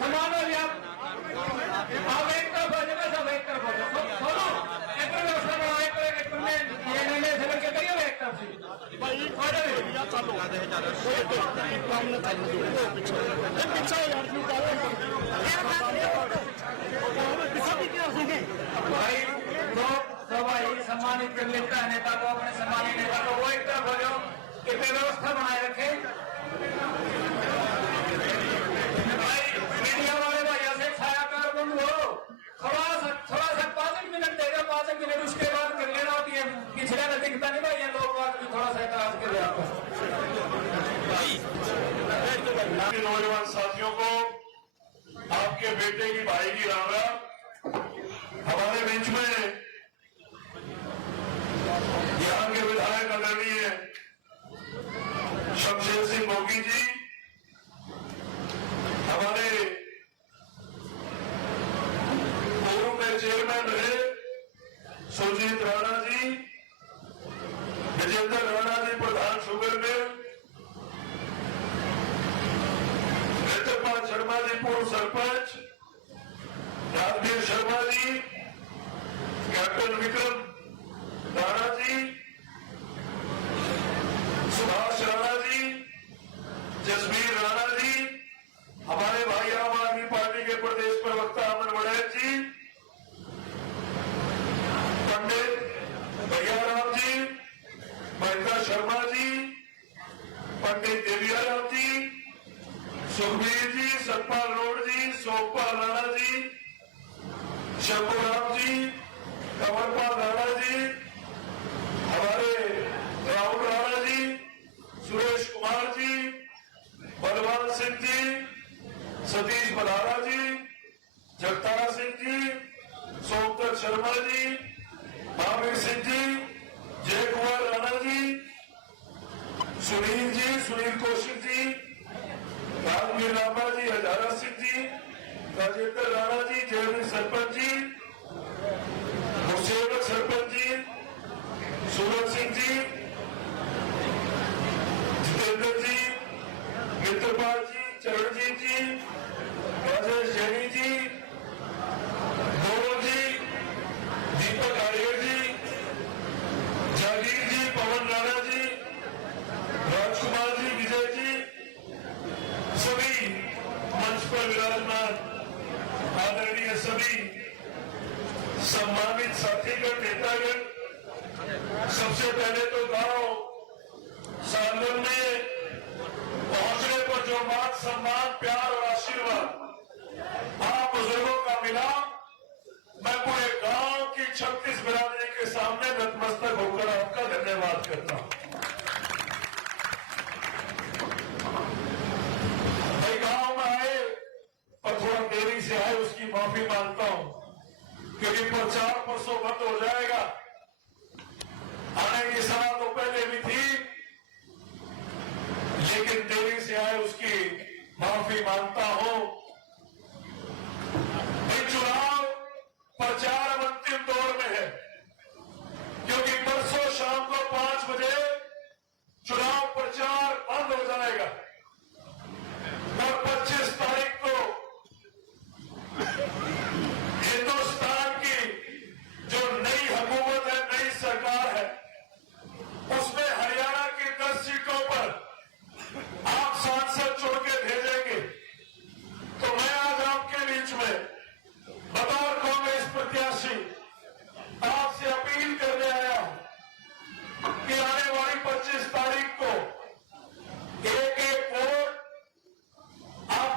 समान हो गया। अब एक तरफ हो जाएगा, सब एक तरफ हो जाएगा। बोलो एक व्यवस्था बनाओ, एक में ये निर्णय से लेके करिए एक तरफ से भाई चलो भाई तो भाई सम्मानित कर लेता है नेता को, अपने सम्मानित नेता को। वो एक तरफ हो जाओ कि व्यवस्था बनाए रखे। भाई मीडिया वाले भाई ऐसे छायाकार बंद हो, थोड़ा सा 5 मिनट देगा, 5 मिनट उसके बाद कर लेना होती है। पिछले में दिखता नहीं भाई, ये लोग बात भी थोड़ा सा एतराज कर नौजवान साथियों को आपके बेटे की भाई की राम राम। हमारे बीच में यहाँ के विधायक आदरणीय शमशेर सिंह मोगी जी, हमारे पूर्व में चेयरमैन रहे सुरजीत राणा जी, विजेंद्र राणा जी प्रधान शुगर मिल, नेत्रपाल शर्मा जी पूर्व सरपंच, राजवीर शर्मा जी, कैप्टन विक्रम राणा जी, सुभाष राणा जी, जसवीर राणा जी, हमारे भाई आम आदमी पार्टी के प्रदेश प्रवक्ता अमन वड़ैल जी, पंडित भैयाराम जी, महेंद्र शर्मा जी, पंडित देवियाराम जी, सुखबीर जी, सतपाल रोड जी, सोमपाल राणा जी, शंभुराम जी, कंवरपाल राणा जी, हमारे राहुल राणा जी, सुरेश कुमार जी, बलवान सिंह जी, सतीश बलारा जी, जगतारा सिंह जी, सोमदत्त शर्मा जी, महावीर सिंह जी, जय कुमार राणा जी, सुनील जी, सुनील कौशिक जी, राजवीर रामा जी, हजारा सिंह जी, राजेंद्र राणा जी, जयवीर सरपंच जी, मुसेवक सरपंच जी, सूरज सिंह जी, जितेंद्र जी, मित्रपाल जी, चरणजीत जी, राजेश जैनी जी, गौरव जी, दीपक आर्य जी, जागीर जी, पवन राणा जी, राजकुमार जी, विजय जी, सभी मंच पर विराजमान आदरणीय सभी सम्मानित साथीगण, नेतागण, सबसे पहले तो गांव सालन में पहुंचने पर जो मान सम्मान, प्यार और आशीर्वाद आप बुजुर्गों का मिला, मैं पूरे गांव की 36 बिरादरी के सामने नतमस्तक होकर आपका धन्यवाद करता हूं। भाई गांव में आए और थोड़ा देरी से आए उसकी माफी मांगता हूं, क्योंकि प्रचार परसों बंद हो जाएगा। आने की सलाह तो पहले भी थी, लेकिन देरी से आए उसकी माफी मांगता हूं। चुनाव प्रचार अब अंतिम दौर में है, क्योंकि परसों शाम को 5 बजे चुनाव प्रचार बंद हो जाएगा और 25 तारीख को हिंदुस्तान की जो नई हुकूमत है, नई सरकार है, उसमें हरियाणा की 10 सीटों पर आप सांसद चुन के भेजेंगे। तो मैं आज आपके बीच में बतौर कांग्रेस प्रत्याशी आपसे अपील करने आया हूं कि आने वाली 25 तारीख को एक एक वोट आप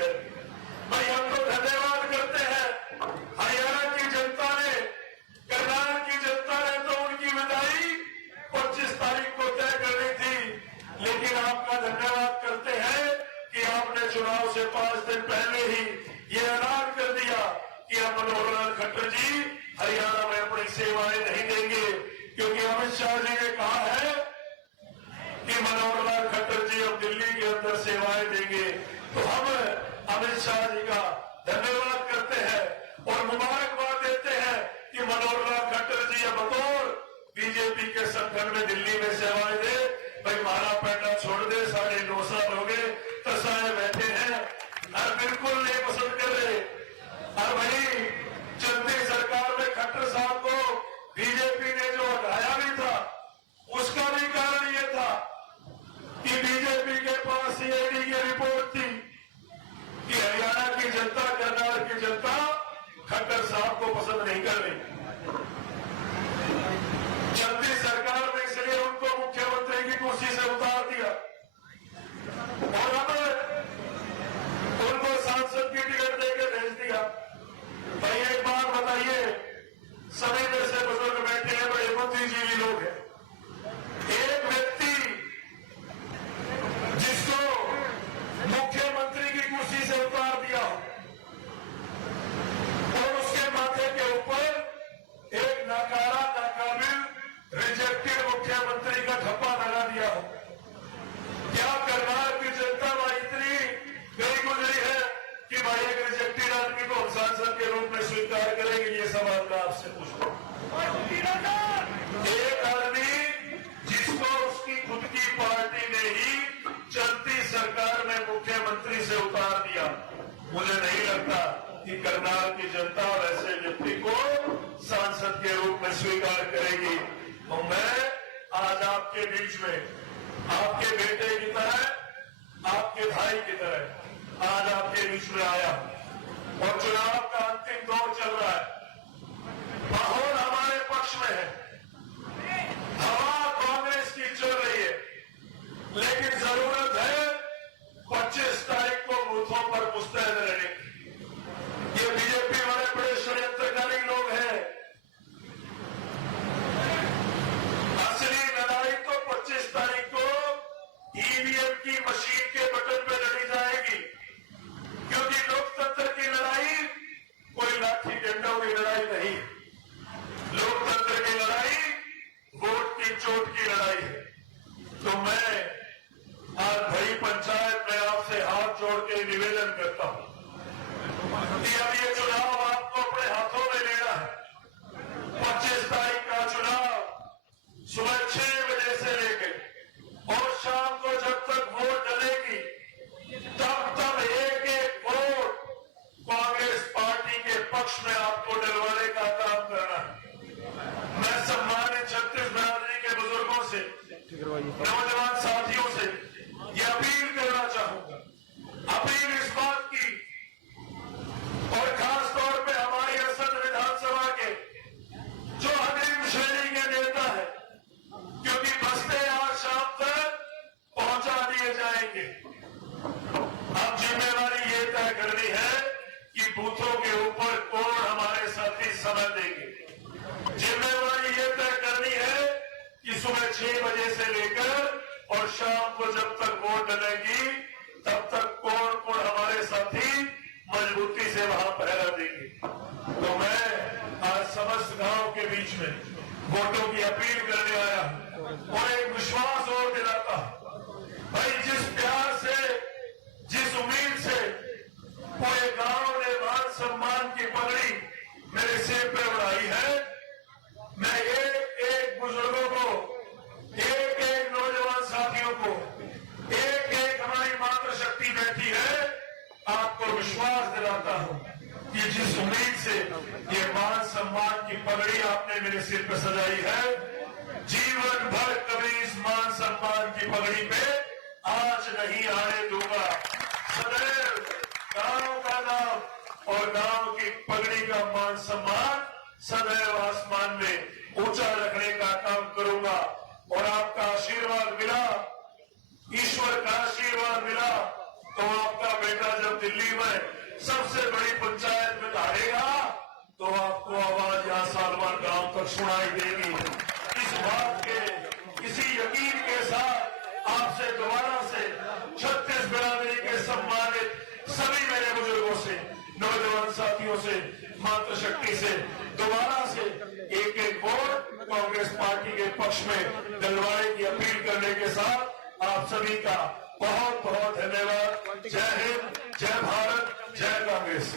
है। भाई हम तो धन्यवाद करते हैं हरियाणा की जनता ने, कर्नाटक की जनता ने तो उनकी विदाई 25 तारीख को तय करनी थी, लेकिन आपका धन्यवाद करते हैं कि आपने चुनाव से 5 दिन पहले ही ये ऐलान कर दिया कि अब मनोहर लाल खट्टर जी हरियाणा में अपनी सेवाएं नहीं देंगे, क्योंकि अमित शाह जी ने कहा है कि मनोहर लाल खट्टर जी अब दिल्ली के अंदर सेवाएं देंगे। तो हम अमित शाह जी का धन्यवाद करते हैं और मुबारकबाद देते हैं कि मनोहर लाल खट्टर जी अब बतौर बीजेपी के संगठन में दिल्ली में सेवाएं दे। भाई मारा पैंडा छोड़ दे, 9.5 साल हो गए तरसाए बैठे हैं और बिल्कुल नहीं पसंद कर रहे। और भाई चलती सरकार में खट्टर साहब को बीजेपी ने जो हटाया भी था, उसका भी कारण यह था कि बीजेपी के पास सीआईडी की रिपोर्ट थी कि हरियाणा की जनता, कर्नाटक की जनता खट्टर साहब को पसंद नहीं कर रही। चलती सरकार में इसलिए उनको मुख्यमंत्री की कुर्सी से उतार दिया और अब उनको सांसद की टिकट देकर भेज दिया। भाई एक बात बताइए, सभी में से बुजुर्ग बैठे हैं, बड़े बुद्धिजीवी लोग हैं, एक व्यक्ति जिसको मुख्यमंत्री की कुर्सी से उतार दिया और उसके माथे के ऊपर एक नाकारा, नाकाबिल, रिजेक्टेड मुख्यमंत्री का ठप्पा लगा दिया हो। क्या कर्नाटक की जनता भाई इतनी गई गुजरी है कि भाई एक रिजेक्टेड आदमी को सांसद के रूप में स्वीकार करेंगे? ये सवाल मैं आपसे पूछ रहा हूं। एक आदमी जिसको उसकी खुद की पार्टी ने ही चलती सरकार में मुख्यमंत्री से उतार दिया, मुझे नहीं लगता कि कर्नाटक की जनता और ऐसे व्यक्ति को सांसद के रूप में स्वीकार करेगी। तो मैं आज आपके बीच में आपके बेटे की तरह, आपके भाई की तरह आज आपके बीच में आया और चुनाव का अंतिम दौर चल रहा है। माहौल हमारे पक्ष में है, हवा कांग्रेस की चल रही है, लेकिन जरूरत है 25 तारीख को बूथों पर मुस्तैद रहने की। ये बीजेपी वाले बड़े षड्यंत्रकारी लोग हैं। असली लड़ाई तो 25 तारीख को ईवीएम की मशीन के बटन पे लड़ी जाएगी, क्योंकि लोकतंत्र की लड़ाई कोई लाठी डंडों की लड़ाई नहीं, लोकतंत्र की लड़ाई वोट की चोट की लड़ाई है। तो मैं आज भरी पंचायत में आपसे हाथ जोड़ के निवेदन करता हूं कि अब ये चुनाव आपको अपने हाथों में लेना है। 25 तारीख का चुनाव सुबह 6 बजे से लेकर और शाम को जब तक वोट डलेगी तब तक एक एक वोट कांग्रेस पार्टी के पक्ष में आपको डलवाने का काम करना है। मैं सम्मानित छत्तीस बिरादरी के बुजुर्गों से, नौजवान साथियों से ये अपील करना चाहूंगा। अपील इस बात की, और खास तौर पे हमारी असद विधानसभा के जो अग्रिम श्रेणी के नेता है, क्योंकि बस्ते आज शाम तक पहुंचा दिए जाएंगे। अब जिम्मेवारी ये तय करनी है कि बूथों के ऊपर कौन हमारे साथी समय देंगे। जिम्मेवारी ये तय करनी है कि सुबह 6 बजे से लेकर और शाम को जब तक वोट डलेगी तब तक कौन कौन हमारे साथी मजबूती से वहां पहरा देंगे। तो मैं आज समस्त गांव के बीच में वोटों की अपील करने आया हूं और एक विश्वास और दिलाता हूं। भाई जिस प्यार से, जिस उम्मीद से पूरे गांव ने मान सम्मान की पगड़ी मेरे सिर पर उड़ाई है, मैं एक एक बुजुर्गों को, एक एक नौजवान साथियों को, एक एक हमारी मातृशक्ति बैठी है, आपको विश्वास दिलाता हूं कि जिस उम्मीद से ये मान सम्मान की पगड़ी आपने मेरे सिर पर सजाई है, जीवन भर कभी इस मान सम्मान की पगड़ी पे आज नहीं आने दूंगा। सदैव गांव का नाम और गांव की पगड़ी का मान सम्मान सदैव आसमान में ऊंचा रखने का काम करूंगा। और आपका आशीर्वाद मिला, ईश्वर का आशीर्वाद मिला, तो आपका बेटा जब दिल्ली में सबसे बड़ी पंचायत में हारेगा तो आपको आवाज यहाँ सालवान गांव तक सुनाई देगी। इस बात के इसी यकीन के साथ आपसे दोबारा से 36 बिरादरी के सम्मानित सभी मेरे बुजुर्गों से, नौजवान साथियों से, मातृशक्ति से दोबारा से एक एक वोट कांग्रेस पार्टी के पक्ष में डलवाने की अपील करने के साथ आप सभी का बहुत बहुत धन्यवाद। जय हिंद, जय भारत, जय कांग्रेस।